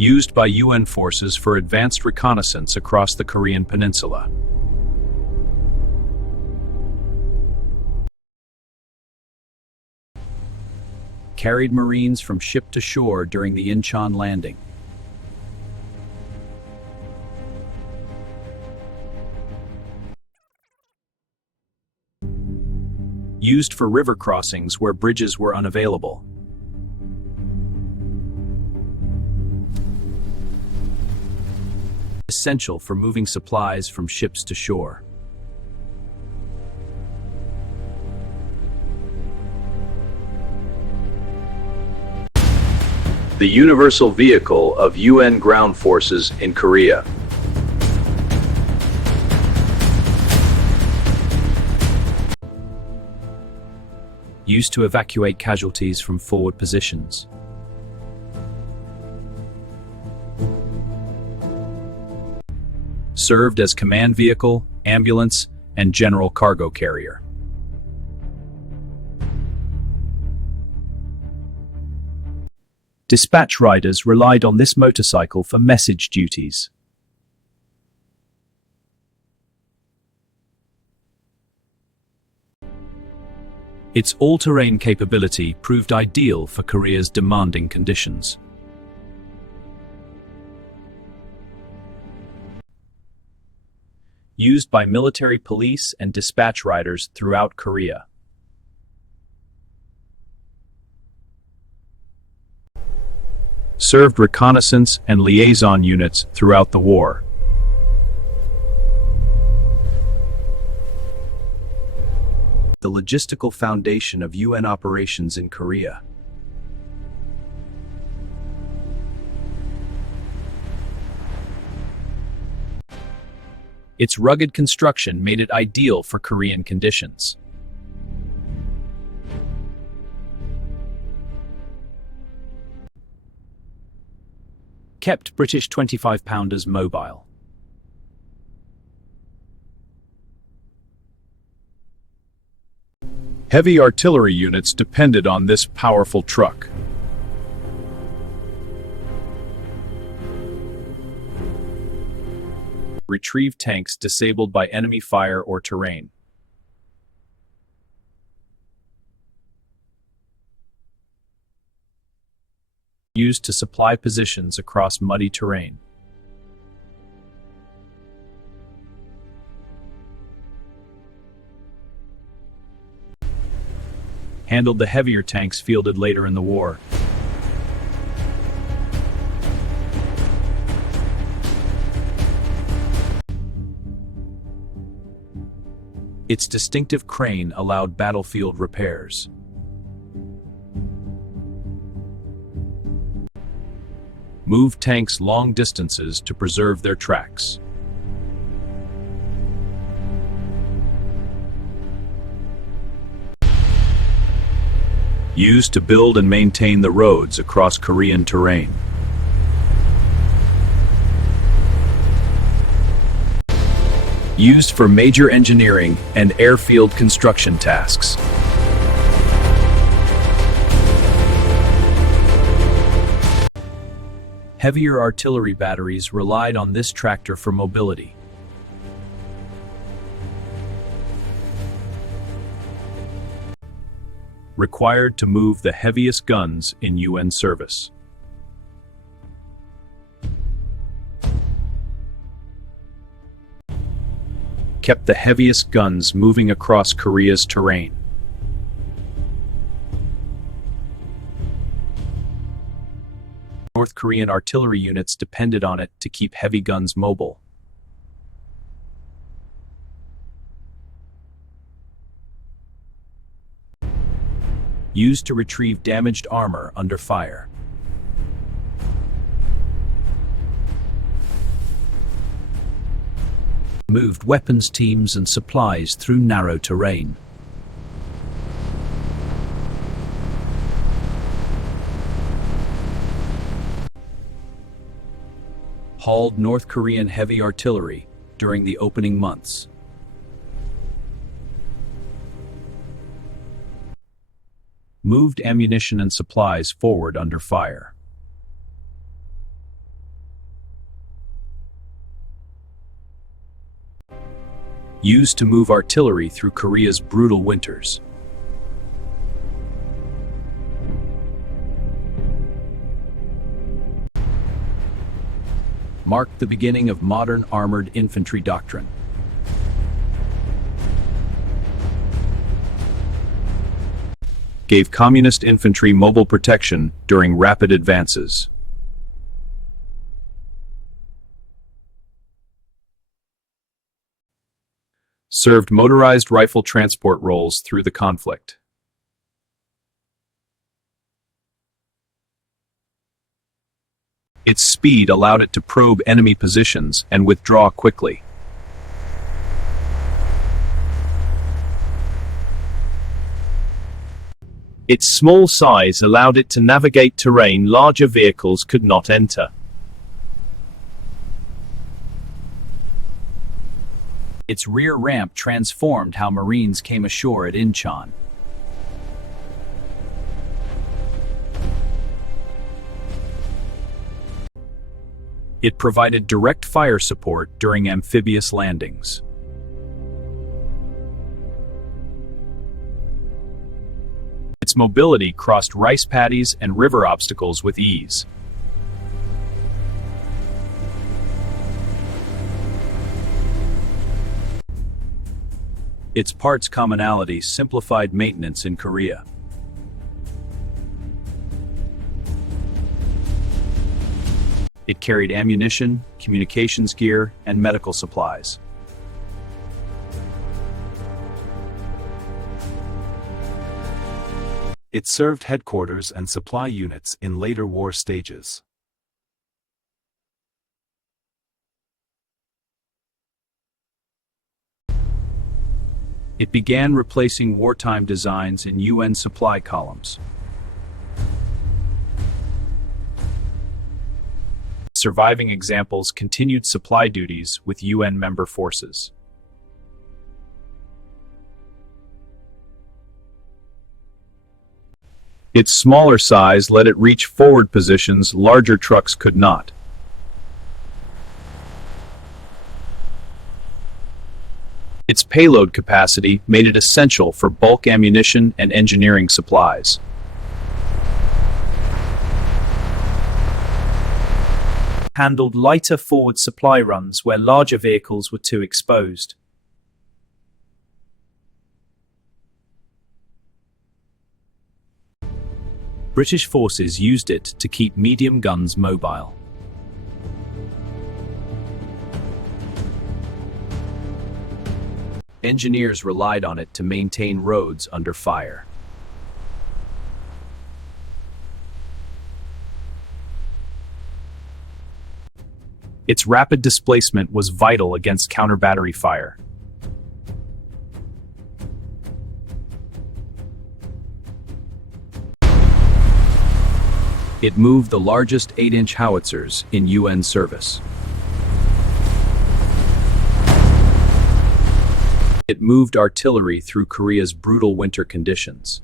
used by UN forces for advanced reconnaissance across the Korean peninsula. Carried Marines from ship to shore during the Incheon landing. Used for river crossings where bridges were unavailable. Essential for moving supplies from ships to shore. The universal vehicle of UN ground forces in Korea. Used to evacuate casualties from forward positions. Served as command vehicle, ambulance, and general cargo carrier. Dispatch riders relied on this motorcycle for message duties. Its all-terrain capability proved ideal for Korea's demanding conditions. Used by military police and dispatch riders throughout Korea. Served reconnaissance and liaison units throughout the war. The logistical foundation of UN operations in Korea. Its rugged construction made it ideal for Korean conditions. Kept British 25-pounders mobile. Heavy artillery units depended on this powerful truck. Retrieve tanks disabled by enemy fire or terrain. Used to supply positions across muddy terrain. Handled the heavier tanks fielded later in the war. Its distinctive crane allowed battlefield repairs. Moved tanks long distances to preserve their tracks. Used to build and maintain the roads across Korean terrain. Used for major engineering and airfield construction tasks. Heavier artillery batteries relied on this tractor for mobility. Required to move the heaviest guns in UN service. Kept the heaviest guns moving across Korea's terrain. North Korean artillery units depended on it to keep heavy guns mobile. Used to retrieve damaged armor under fire. Moved weapons teams and supplies through narrow terrain. Hauled North Korean heavy artillery during the opening months. Moved ammunition and supplies forward under fire. used to move artillery through Korea's brutal winters. Marked the beginning of modern armored infantry doctrine. Gave communist infantry mobile protection during rapid advances. Served motorized rifle transport roles through the conflict. Its speed allowed it to probe enemy positions and withdraw quickly. Its small size allowed it to navigate terrain larger vehicles could not enter. Its rear ramp transformed how Marines came ashore at Incheon. It provided direct fire support during amphibious landings. Its mobility crossed rice paddies and river obstacles with ease. Its parts commonality simplified maintenance in Korea. It carried ammunition, communications gear, and medical supplies. It served headquarters and supply units in later war stages. It began replacing wartime designs in UN supply columns. Surviving examples continued supply duties with UN member forces. Its smaller size let it reach forward positions larger trucks could not. Its payload capacity made it essential for bulk ammunition and engineering supplies. Handled lighter forward supply runs where larger vehicles were too exposed. British forces used it to keep medium guns mobile. Engineers relied on it to maintain roads under fire. Its rapid displacement was vital against counter-battery fire. It moved the largest 8-inch howitzers in UN service. It moved artillery through Korea's brutal winter conditions.